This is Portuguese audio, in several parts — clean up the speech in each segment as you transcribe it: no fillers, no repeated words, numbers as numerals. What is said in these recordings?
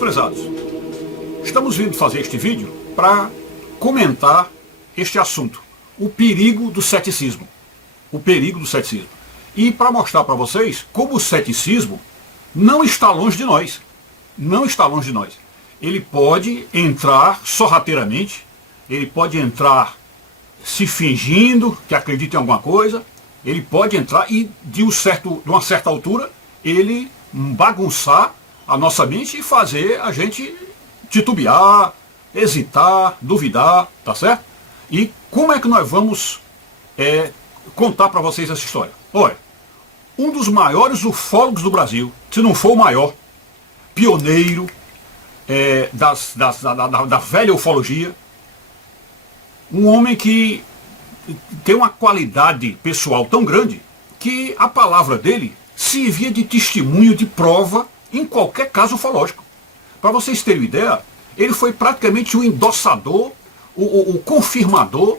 prezados, estamos vindo fazer este vídeo para comentar este assunto, o perigo do ceticismo. O perigo do ceticismo. E para mostrar para vocês como o ceticismo não está longe de nós. Não está longe de nós. Ele pode entrar sorrateiramente, ele pode entrar se fingindo que acredita em alguma coisa, ele pode entrar e de uma certa altura ele bagunçar a nossa mente e fazer a gente titubear, hesitar, duvidar, tá certo? E como é que nós vamos contar para vocês essa história? Olha, um dos maiores ufólogos do Brasil, se não for o maior, pioneiro da velha ufologia, um homem que tem uma qualidade pessoal tão grande que a palavra dele servia de testemunho, de prova em qualquer caso ufológico. Para vocês terem uma ideia, ele foi praticamente o endossador, o confirmador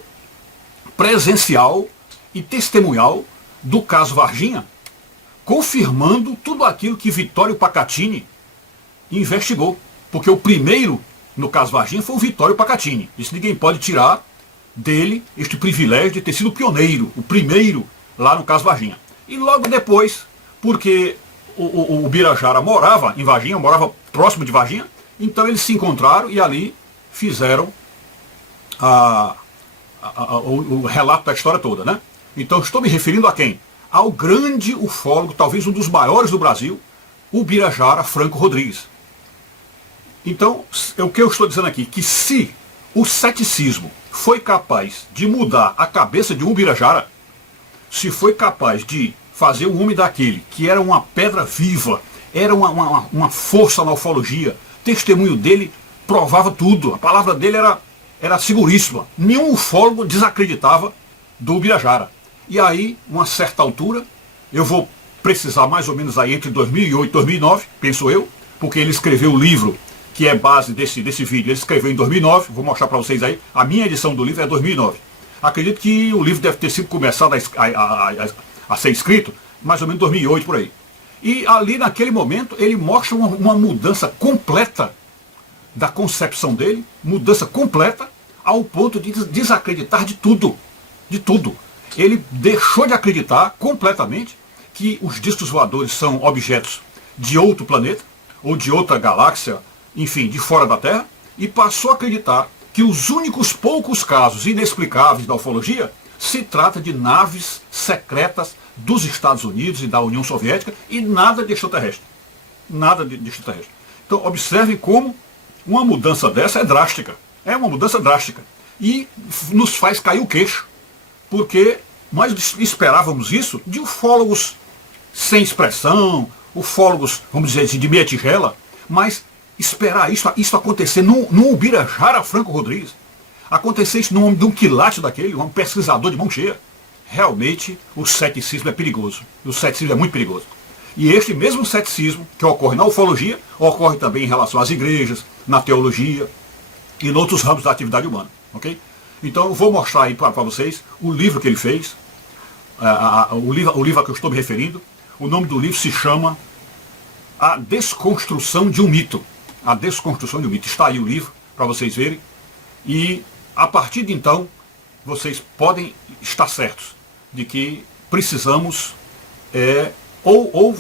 presencial e testemunhal do caso Varginha, confirmando tudo aquilo que Vittorio Pacatini investigou. Porque o primeiro no caso Varginha foi o Vittorio Pacatini. Isso ninguém pode tirar dele este privilégio de ter sido pioneiro, o primeiro lá no caso Varginha. E logo depois, porque o Birajara morava em Varginha, morava próximo de Varginha, então eles se encontraram e ali fizeram o relato da história toda, né? Então estou me referindo a quem? Ao grande ufólogo, talvez um dos maiores do Brasil, o Birajara Franco Rodrigues. Então, o que eu estou dizendo aqui, que se o ceticismo foi capaz de mudar a cabeça de um Birajara, se foi capaz de fazer um homem daquele, que era uma pedra viva, era uma força na ufologia, testemunho dele provava tudo, a palavra dele era seguríssima, nenhum ufólogo desacreditava do Birajara. E aí, uma certa altura, eu vou precisar mais ou menos aí entre 2008 e 2009, penso eu, porque ele escreveu o livro que é base desse vídeo, ele escreveu em 2009, vou mostrar para vocês aí, a minha edição do livro é 2009. Acredito que o livro deve ter sido começado a ser escrito mais ou menos em 2008 por aí. E ali naquele momento ele mostra uma mudança completa da concepção dele, mudança completa ao ponto de desacreditar de tudo, de tudo. Ele deixou de acreditar completamente que os discos voadores são objetos de outro planeta ou de outra galáxia, enfim, de fora da Terra, e passou a acreditar que os únicos poucos casos inexplicáveis da ufologia se trata de naves secretas dos Estados Unidos e da União Soviética e nada de extraterrestre. Nada de extraterrestre. Então observem como uma mudança dessa é drástica. É uma mudança drástica. E nos faz cair o queixo. Porque nós esperávamos isso de ufólogos sem expressão, ufólogos, vamos dizer assim, de meia tigela, mas esperar isso acontecer num Birajara Franco Rodrigues, acontecer isso num homem de um quilate daquele, um pesquisador de mão cheia, realmente o ceticismo é perigoso. O ceticismo é muito perigoso. E este mesmo ceticismo que ocorre na ufologia, ocorre também em relação às igrejas, na teologia e em outros ramos da atividade humana. Ok? Então eu vou mostrar aí para vocês o livro que ele fez, o livro a que eu estou me referindo. O nome do livro se chama A Desconstrução de um Mito. A Desconstrução de um Mito. Está aí o livro para vocês verem. E a partir de então, vocês podem estar certos de que precisamos ou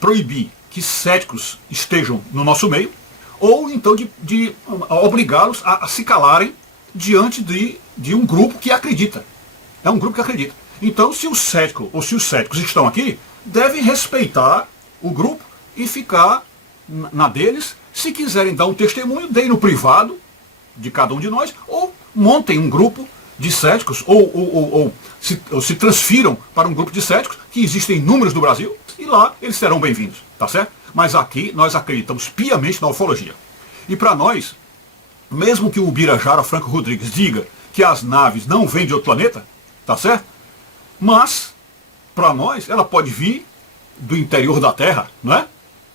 proibir que céticos estejam no nosso meio, ou então de obrigá-los a se calarem diante de um grupo que acredita. É um grupo que acredita. Então, se o cético ou se os céticos estão aqui, devem respeitar o grupo e ficar na deles. Se quiserem dar um testemunho, deem no privado de cada um de nós, ou montem um grupo de céticos, ou se transfiram para um grupo de céticos, que existem inúmeros no Brasil, e lá eles serão bem-vindos, tá certo? Mas aqui nós acreditamos piamente na ufologia. E para nós, mesmo que o Birajara Franco Rodrigues diga que as naves não vêm de outro planeta, tá certo? Mas, para nós, ela pode vir do interior da Terra, não é?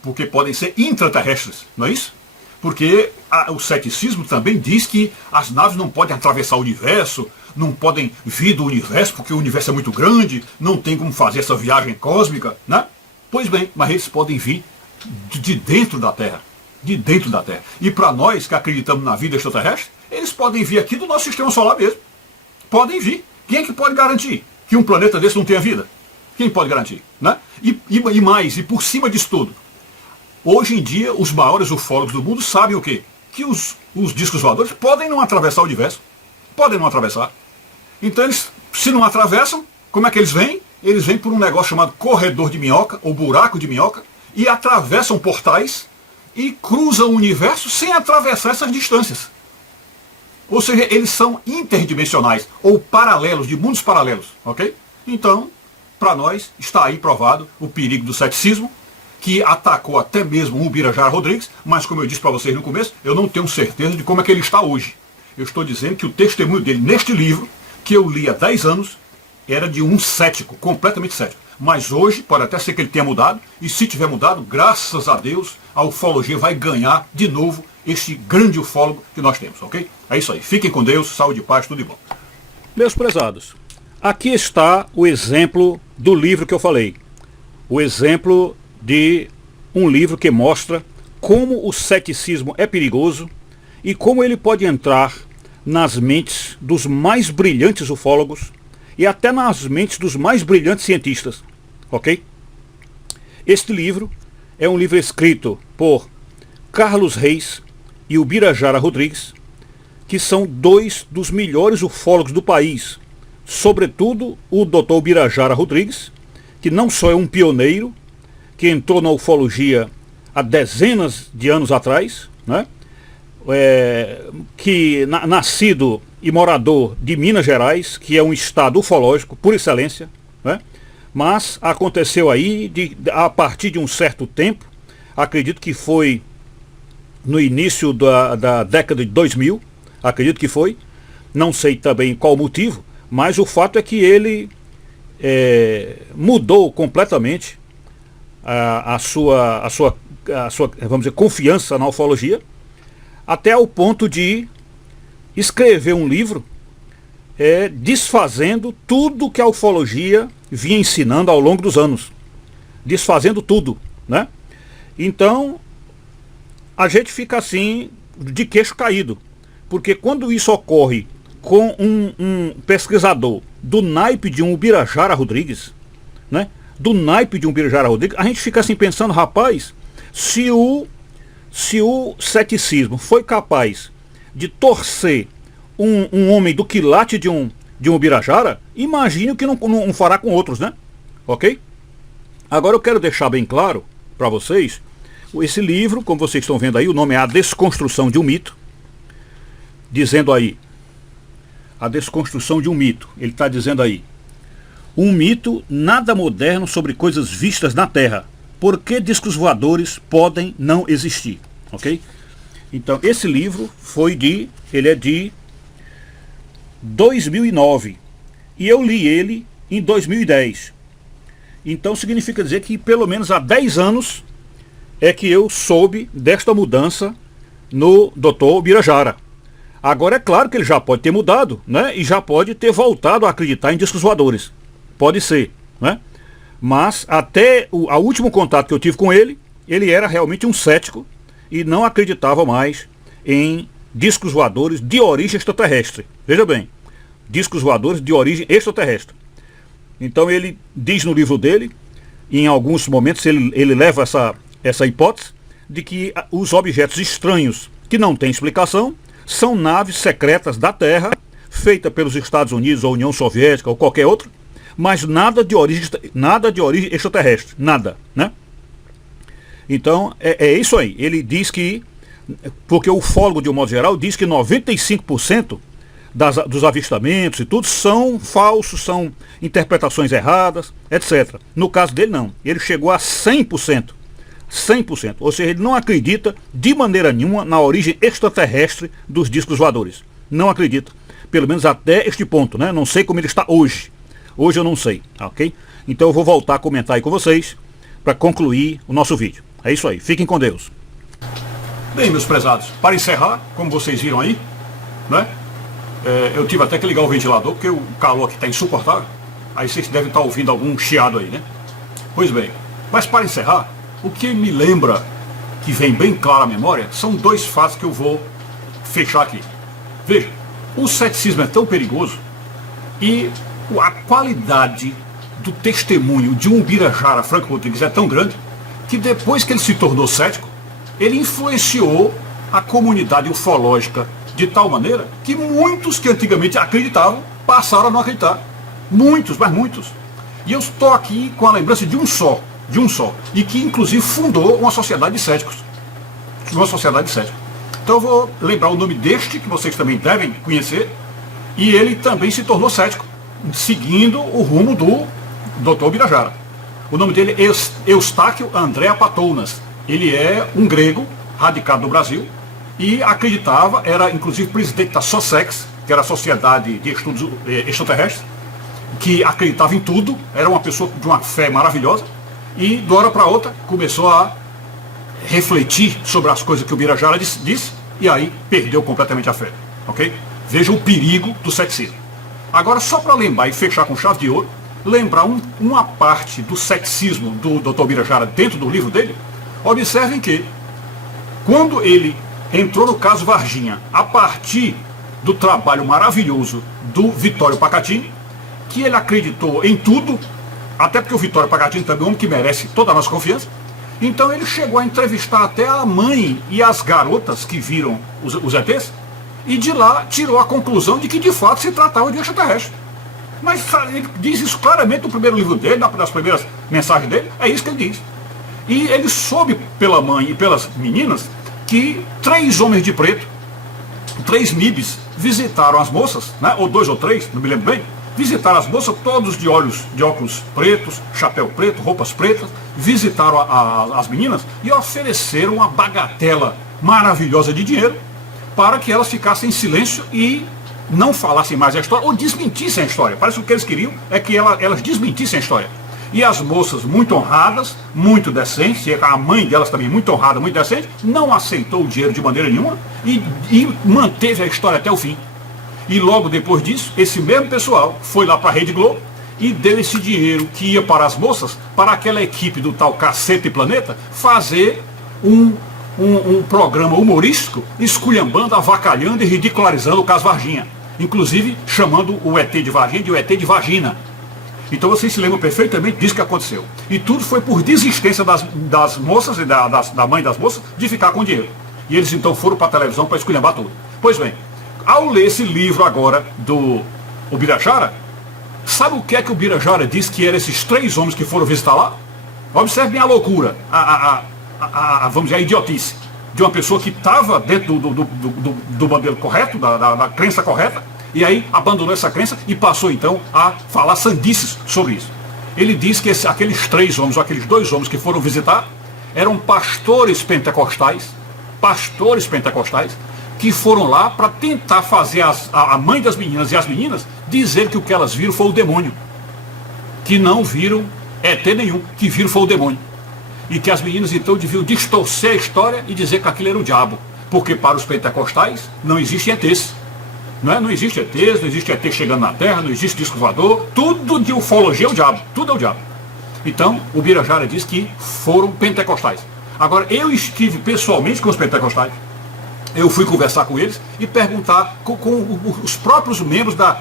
Porque podem ser intraterrestres, não é isso? Porque o ceticismo também diz que as naves não podem atravessar o universo, não podem vir do universo, porque o universo é muito grande, não tem como fazer essa viagem cósmica, né? Pois bem, mas eles podem vir de dentro da Terra. de dentro da Terra. E para nós que acreditamos na vida extraterrestre, eles podem vir aqui do nosso sistema solar mesmo. Podem vir. Quem é que pode garantir que um planeta desse não tenha vida? Quem pode garantir? Né? E mais, e por cima disso tudo, hoje em dia os maiores ufólogos do mundo sabem o quê? Que os discos voadores podem não atravessar o universo. Podem não atravessar. Então eles, se não atravessam, como é que eles vêm? Eles vêm por um negócio chamado corredor de minhoca, ou buraco de minhoca, e atravessam portais e cruzam o universo sem atravessar essas distâncias. Ou seja, eles são interdimensionais, ou paralelos, de mundos paralelos, ok? Então, para nós, está aí provado o perigo do ceticismo, que atacou até mesmo o Birajara Rodrigues, mas como eu disse para vocês no começo, eu não tenho certeza de como é que ele está hoje. Eu estou dizendo que o testemunho dele neste livro, que eu li há 10 anos, era de um cético, completamente cético. Mas hoje, pode até ser que ele tenha mudado, e se tiver mudado, graças a Deus, a ufologia vai ganhar de novo este grande ufólogo que nós temos, ok? É isso aí. Fiquem com Deus, saúde e paz, tudo de bom. Meus prezados, aqui está o exemplo do livro que eu falei. O exemplo de um livro que mostra como o ceticismo é perigoso e como ele pode entrar nas mentes dos mais brilhantes ufólogos e até nas mentes dos mais brilhantes cientistas, ok? Este livro é um livro escrito por Carlos Reis e o Birajara Rodrigues, que são dois dos melhores ufólogos do país, sobretudo o Dr. Birajara Rodrigues, que não só é um pioneiro, que entrou na ufologia há dezenas de anos atrás, né? Nascido e morador de Minas Gerais, que é um estado ufológico por excelência, né? Mas aconteceu aí, a partir de um certo tempo, acredito que foi no início da década de 2000, acredito que foi, não sei também qual o motivo, mas o fato é que ele mudou completamente a sua, vamos dizer, confiança na ufologia, até ao ponto de escrever um livro desfazendo tudo que a ufologia vinha ensinando ao longo dos anos. Desfazendo tudo, né? Então, a gente fica assim, de queixo caído. Porque quando isso ocorre com um pesquisador do naipe de um Birajara Rodrigues, né? Do naipe de um Birajara Rodrigues, a gente fica assim pensando, rapaz, se o ceticismo foi capaz de torcer um homem do quilate de um Birajara, imagine o que não fará com outros, né? Ok? Agora eu quero deixar bem claro para vocês, esse livro, como vocês estão vendo aí, o nome é A Desconstrução de um Mito, dizendo aí, a desconstrução de um mito, ele está dizendo aí, um mito nada moderno sobre coisas vistas na Terra, por que discos voadores podem não existir, ok? Então esse livro ele é de 2009 e eu li ele em 2010. Então significa dizer que pelo menos há 10 anos é que eu soube desta mudança no Dr. Birajara. Agora é claro que ele já pode ter mudado, né? E já pode ter voltado a acreditar em discos voadores. Pode ser, né? Mas até o último contato que eu tive com ele, ele era realmente um cético e não acreditava mais em discos voadores de origem extraterrestre. Veja bem, discos voadores de origem extraterrestre. Então ele diz no livro dele, em alguns momentos ele leva essa hipótese de que os objetos estranhos que não têm explicação são naves secretas da Terra, feitas pelos Estados Unidos ou União Soviética ou qualquer outra, mas nada de origem extraterrestre, nada, né? Então é isso aí. Ele diz que, porque o ufólogo de um modo geral diz que 95% dos avistamentos e tudo são falsos, são interpretações erradas, etc. No caso dele não, ele chegou a 100%, ou seja, ele não acredita de maneira nenhuma na origem extraterrestre dos discos voadores, não acredita, pelo menos até este ponto, né? Não sei como ele está hoje eu não sei, ok? Então eu vou voltar a comentar aí com vocês para concluir o nosso vídeo. É isso aí, fiquem com Deus. Bem, meus prezados, para encerrar, como vocês viram aí, né? Eu tive até que ligar o ventilador, porque o calor aqui está insuportável. Aí vocês devem estar ouvindo algum chiado aí, né? Pois bem, mas para encerrar, o que me lembra que vem bem claro à memória, são dois fatos que eu vou fechar aqui. Veja, o ceticismo é tão perigoso e a qualidade do testemunho de um Ubirajara Franco Rodrigues é tão grande que depois que ele se tornou cético, ele influenciou a comunidade ufológica de tal maneira que muitos que antigamente acreditavam passaram a não acreditar. Muitos, mas muitos. E eu estou aqui com a lembrança de um só, e que inclusive fundou uma sociedade de céticos. Então eu vou lembrar o nome deste, que vocês também devem conhecer, e ele também se tornou cético, seguindo o rumo do Dr. Ubirajara. O nome dele é Eustáquio André Patounas. Ele é um grego, radicado no Brasil, e acreditava, era inclusive presidente da SOSEX, que era a Sociedade de Estudos Extraterrestres, que acreditava em tudo, era uma pessoa de uma fé maravilhosa, e de uma hora para outra começou a refletir sobre as coisas que o Ubirajara disse, e aí perdeu completamente a fé. Ok? Veja o perigo do ceticismo. Agora, só para lembrar e fechar com chave de ouro, lembrar uma parte do ceticismo do Dr. Ubirajara dentro do livro dele. Observem que, quando ele entrou no caso Varginha, a partir do trabalho maravilhoso do Vittorio Pacatini, que ele acreditou em tudo, até porque o Vittorio Pacatini também é um homem que merece toda a nossa confiança, então ele chegou a entrevistar até a mãe e as garotas que viram os ETs, e de lá tirou a conclusão de que de fato se tratava de extraterrestre. Mas ele diz isso claramente no primeiro livro dele, nas primeiras mensagens dele, é isso que ele diz. E ele soube pela mãe e pelas meninas que 3 homens de preto, 3 MIBs, visitaram as moças, né, ou 2 ou 3, não me lembro bem, visitaram as moças, todos de óculos pretos, chapéu preto, roupas pretas, visitaram as meninas e ofereceram uma bagatela maravilhosa de dinheiro para que elas ficassem em silêncio e não falassem mais a história ou desmentissem a história. Parece que o que eles queriam é que elas desmentissem a história. E as moças muito honradas, muito decentes, e a mãe delas também muito honrada, muito decente, não aceitou o dinheiro de maneira nenhuma e manteve a história até o fim. E logo depois disso, esse mesmo pessoal foi lá para a Rede Globo e deu esse dinheiro que ia para as moças, para aquela equipe do tal Cacete e Planeta, fazer um programa humorístico, esculhambando, avacalhando e ridicularizando o caso Varginha. Inclusive chamando o ET de Varginha de o ET de vagina. Então vocês se lembram perfeitamente disso que aconteceu. E tudo foi por desistência das moças e da mãe das moças de ficar com dinheiro. E eles então foram para a televisão para esculhambar tudo. Pois bem, ao ler esse livro agora do Ubirajara, sabe o que é que o Ubirajara diz que eram esses 3 homens que foram visitar lá? Observem a loucura, vamos dizer, a idiotice de uma pessoa que estava dentro do modelo correto, da crença correta, e aí abandonou essa crença e passou então a falar sandices sobre isso. Ele diz que aqueles 3 homens, ou aqueles 2 homens que foram visitar, eram pastores pentecostais, que foram lá para tentar fazer a mãe das meninas e as meninas dizer que o que elas viram foi o demônio. Que não viram ET nenhum, que viram foi o demônio. E que as meninas então deviam distorcer a história e dizer que aquilo era o diabo. Porque para os pentecostais não existem ETs. Não existe ETs, não existe ET chegando na Terra, não existe disco voador. Tudo de ufologia é o diabo. Tudo é o diabo. Então, o Ubirajara diz que foram pentecostais. Agora, eu estive pessoalmente com os pentecostais. Eu fui conversar com eles e perguntar com os próprios membros da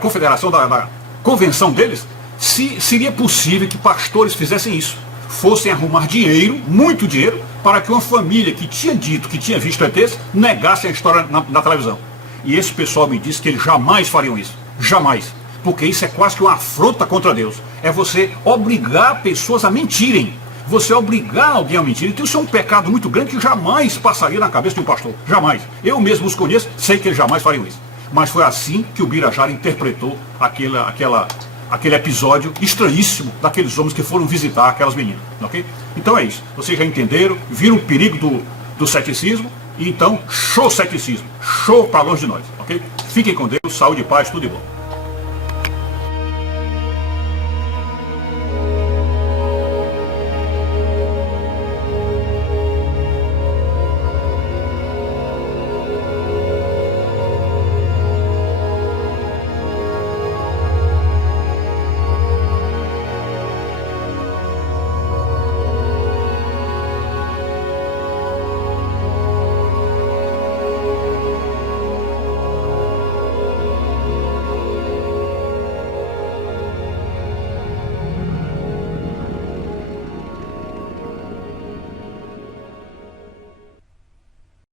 confederação, da convenção deles, se seria possível que pastores fizessem isso. Fossem arrumar dinheiro, muito dinheiro, para que uma família que tinha dito que tinha visto ETs, negasse a história na televisão. E esse pessoal me disse que eles jamais fariam isso. Jamais. Porque isso é quase que uma afronta contra Deus. É você obrigar pessoas a mentirem. Você obrigar alguém a mentir. Então isso é um pecado muito grande que jamais passaria na cabeça de um pastor. Jamais. Eu mesmo os conheço, sei que eles jamais fariam isso. Mas foi assim que o Ubirajara interpretou aquele episódio estranhíssimo daqueles homens que foram visitar aquelas meninas. Ok? Então é isso. Vocês já entenderam, viram o perigo do ceticismo. E então, show ceticismo. Show para longe de nós. Ok? Fiquem com Deus, saúde e paz, tudo de bom.